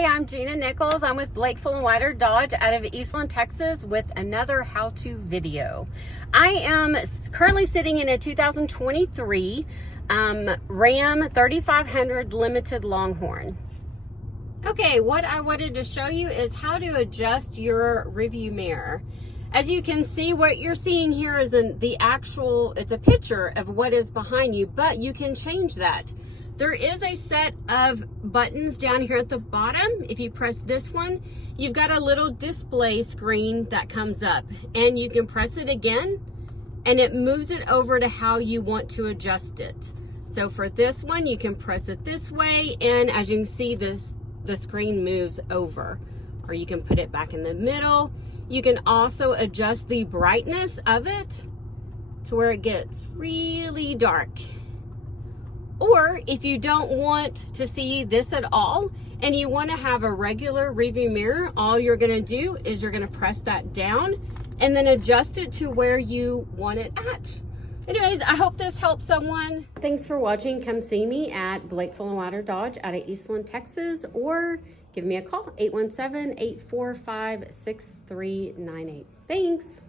Hey, I'm Gina Nichols. I'm with Fulenwider Dodge out of Eastland, Texas with another how-to video. I am currently sitting in a 2023 Ram 3500 Limited Longhorn. Okay, what I wanted to show you is how to adjust your rearview mirror. As you can see, what you're seeing here is it's a picture of what is behind you, but you can change that. There is a set of buttons down here at the bottom. If you press this one, you've got a little display screen that comes up, and you can press it again and it moves it over to how you want to adjust it. So for this one, you can press it this way, and as you can see, the screen moves over, or you can put it back in the middle. You can also adjust the brightness of it to where it gets really dark. Or if you don't want to see this at all and you want to have a regular rearview mirror, all you're going to do is you're going to press that down and then adjust it to where you want it at. Anyways, I hope this helps someone. Thanks for watching. Come see me at Fulenwider Dodge out of Eastland, Texas, or give me a call, 817-845-6398. Thanks.